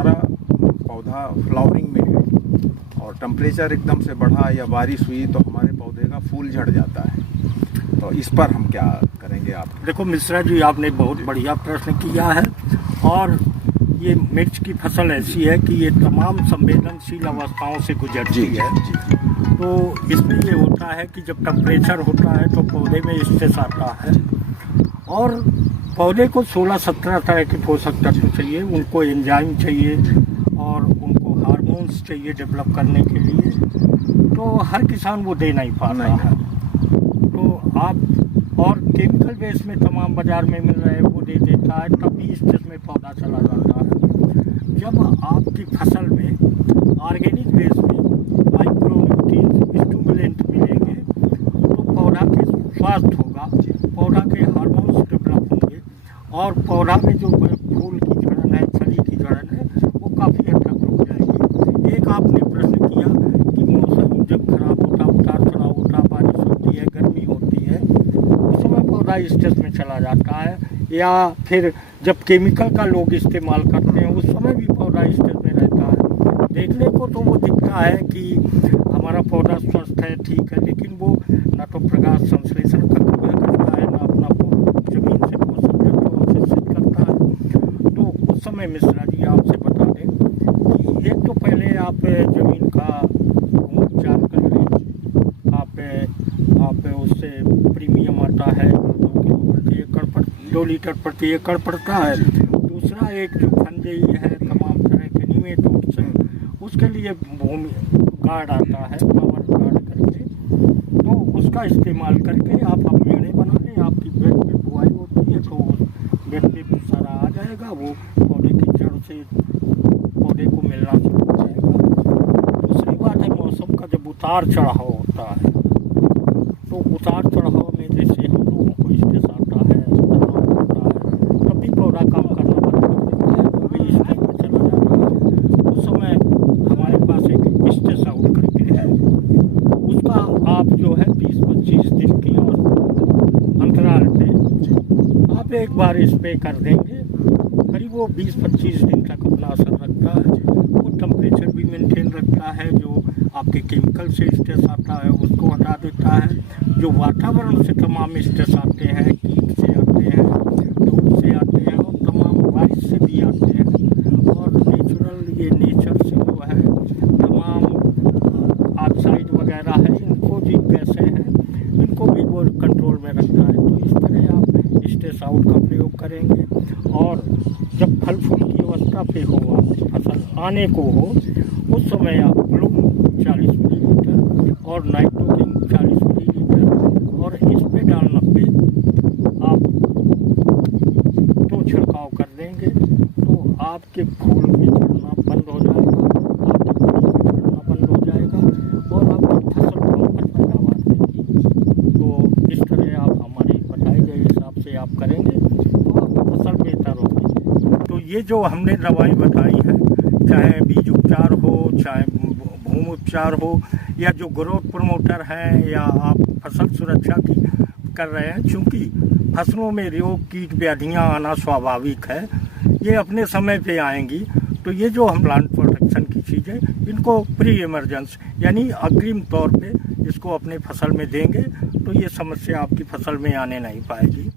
हमारा पौधा फ्लावरिंग में है और टेम्परेचर एकदम से बढ़ा या बारिश हुई तो हमारे पौधे का फूल झड़ जाता है, तो इस पर हम क्या करेंगे? आप देखो मिश्रा जी, आपने बहुत बढ़िया प्रश्न किया है। और ये मिर्च की फसल ऐसी है कि ये तमाम संवेदनशील अवस्थाओं से गुजरती है। तो इसमें ये होता है कि जब टेम्परेचर होता है तो पौधे में स्ट्रेस आता है और पौधे को 16-17 तरह के पोषक तत्व चाहिए, उनको एंजाइम चाहिए और उनको हार्मोन्स चाहिए डेवलप करने के लिए। तो हर किसान वो दे नहीं पा रहा है। तो आप और केमिकल बेस में तमाम बाजार में मिल रहे हैं वो दे देता है, तब भी स्ट्रेस में पौधा चला जाता है। जब आपकी फसल में ऑर्गेनिक बेस में माइक्रोन्यूट्रिएंट्स स्टिमुलेंट मिलेंगे तो पौधा के स्वास्थ्य होगा, पौधा के हार्मोन्स डेवलप होंगे और पौधा में जो फूल की जड़न है, छली की जड़न है, वो काफ़ी हद तक रुक जाएगी। एक आपने प्रश्न किया कि मौसम जब खराब होता, उतार चढ़ाव होता, बारिश होती है, गर्मी होती है, उस समय पौधा स्ट्रेस में चला जाता है, या फिर जब केमिकल का लोग इस्तेमाल करते हैं उस समय भी पौधा स्टेज में रहता है। देखने को तो वो दिखता है कि हमारा पौधा स्वस्थ है, ठीक है, लेकिन वो ना तो प्रकाश संश्लेषण का क्रिया करता है, ना अपना जमीन से पोषक तत्व अवशोषित करता है। तो उस समय मिश्रा जी आपसे बता दें कि एक तो पहले आप जमीन का उपचार कर लें। आप उससे प्रीमियम आता है 2 लीटर प्रति एकड़ पड़ता है। दूसरा एक जो फंजई है, तमाम तरह के निमेटोड्स हैं, उसके लिए भूमि गार्ड आता है, पावर गार्ड करके, तो उसका इस्तेमाल करके आप मेड़े बना लें। आपकी बेड पे बुआई होती है तो बेड पे सारा आ जाएगा, वो पौधे की जड़ से पौधे को मिलना शुरू हो जाएगा। दूसरी बात है मौसम का जब उतार चढ़ाव होता है तो उतार चढ़ाव में जैसे हम लोगों को स्ट्रेस आता है, तब भी पौधा काम करना बंद कर देता है, वो भी स्ट्रेस में चला जाता है। उस समय हमारे पास एक स्ट्रेस आउट करके है, उसका आप जो है 20-25 दिन की अंतराल पे आप एक बार स्प्रे कर देंगे, करीब वो 20-25 दिन तक अपना असर रखता है। वो टेम्परेचर भी मेंटेन रखता है, जो आपके केमिकल से स्ट्रेस आता है उसको हटा देता है। जो वातावरण से तमाम स्ट्रेस आते हैं, कीट से आते हैं, धूप से आते हैं और तमाम बारिश से भी आते हैं, और नेचुरल ये नेचर से जो है तमाम ऑक्साइड वगैरह है, इनको जो गैसें हैं, इनको भी वो कंट्रोल में रखता है। तो इस तरह आप स्ट्रेस आउट का प्रयोग करेंगे और जब फल फूल की अवस्था पे हो, आपकी फसल आने को हो, उस समय आप ब्लूम 40 मिलीलीटर और नाइट्रोजन 40 मिलीलीटर और इस पे डालना पे आप 2 छिड़काव कर देंगे तो आपके फूल में झड़ना बंद हो जाएगा, आपके फूल में झड़ना बंद हो जाएगा और आपकी फसल बम्पर पैदावार देगी। तो इस तरह आप हमारे बताए गए हिसाब से आप करेंगे तो आपकी फसल बेहतर होगी। तो ये जो हमने दवाई बताई है, चाहे बीज उपचार हो, चाहे भूमि उपचार हो, या जो ग्रोथ प्रमोटर है, या आप फसल सुरक्षा की कर रहे हैं, चूँकि फसलों में रोग कीट व्याधियाँ आना स्वाभाविक है, ये अपने समय पे आएंगी। तो ये जो हम प्लांट प्रोटेक्शन की चीज़ें, इनको प्री इमरजेंस यानी अग्रिम तौर पे इसको अपने फसल में देंगे तो ये समस्या आपकी फसल में आने नहीं पाएगी।